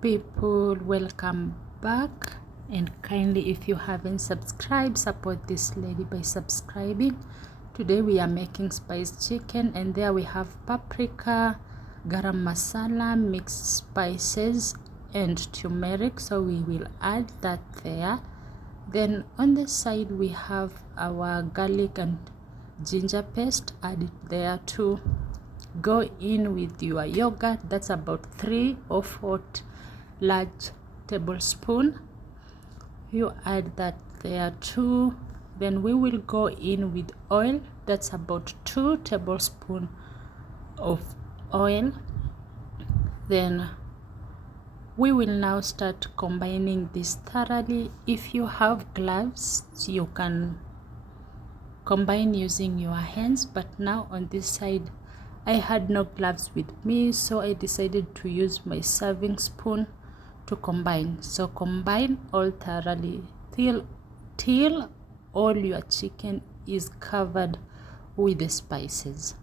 People, welcome back, and kindly, if you haven't subscribed, support this lady by subscribing. Today we are making spiced chicken, and there we have paprika, garam masala, mixed spices, and turmeric, so we will add that there. Then on the side we have our garlic and ginger paste, add it there too. Go in with your yogurt, that's about 3 or 4 large tablespoon. You add that there too. Then we will go in with oil, that's about 2 tablespoons of oil. Then we will now start combining this thoroughly. If you have gloves, you can combine using your hands, but now on this side I had no gloves with me, so I decided to use my serving spoon to combine. So combine all thoroughly till all your chicken is covered with the spices.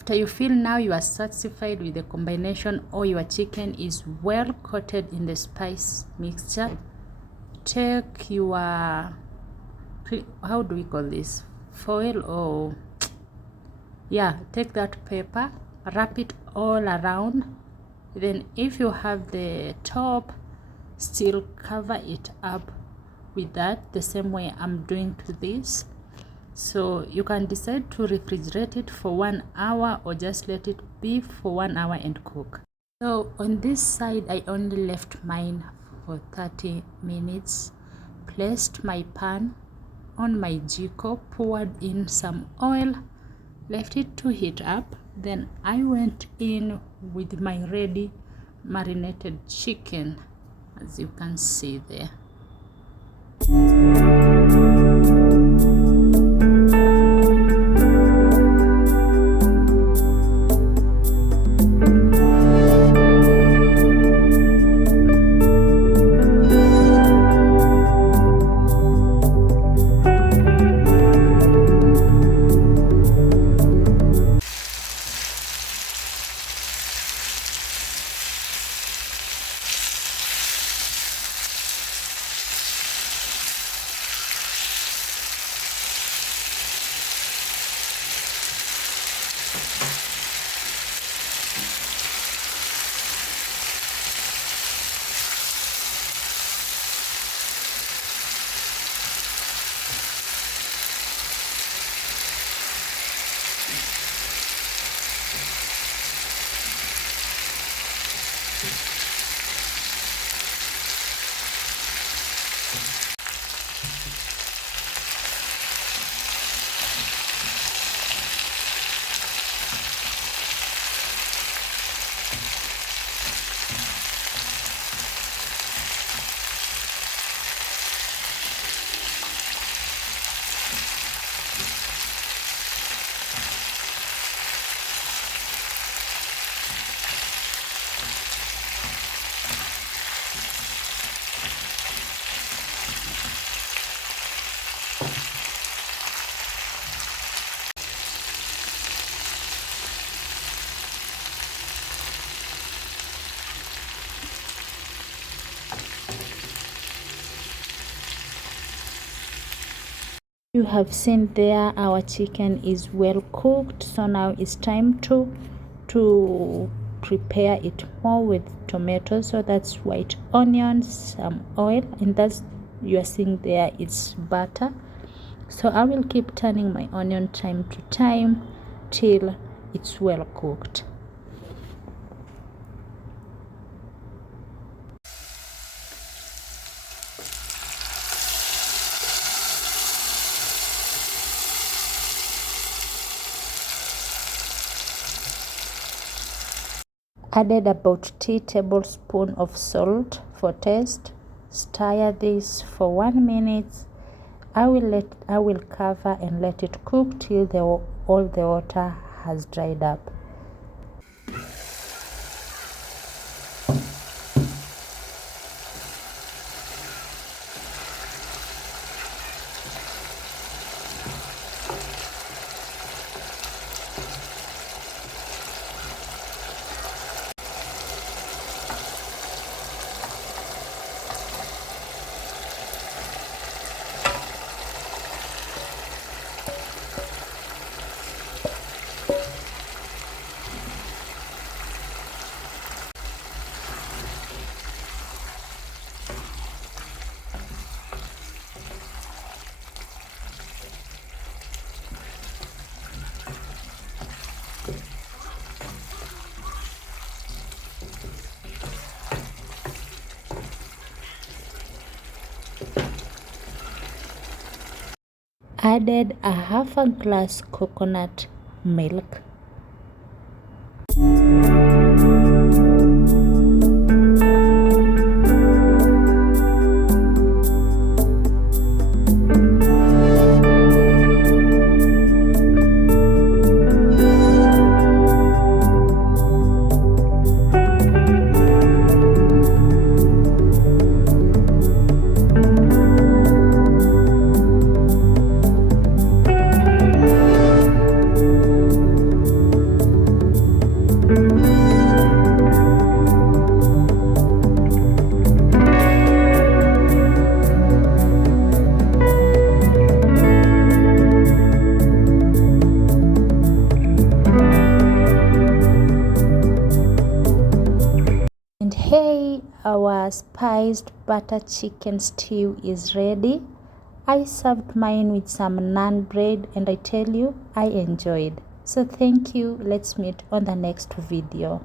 After you feel now you are satisfied with the combination, or your chicken is well coated in the spice mixture, take your, how do we call this, foil, or yeah, take that paper, wrap it all around. Then if you have the top, still cover it up with that, the same way I'm doing to this. So you can decide to refrigerate it for 1 hour or just let it be for 1 hour and cook. So on this side I only left mine for 30 minutes. Placed my pan on my jiko, poured in some oil, left it to heat up. Then I went in with my ready marinated chicken, as you can see there. You have seen there our chicken is well cooked, so now it's time to prepare it more with tomatoes. So that's white onions, some oil, and that's you are seeing there it's butter. So I will keep turning my onion time to time till it's well cooked. Added about 3 tablespoons of salt for taste. Stir this for 1 minute. I will cover and let it cook till all the water has dried up. added a half a glass coconut milk. And hey, our spiced butter chicken stew is ready. I served mine with some naan bread and I tell you, I enjoyed. So thank you. Let's meet on the next video.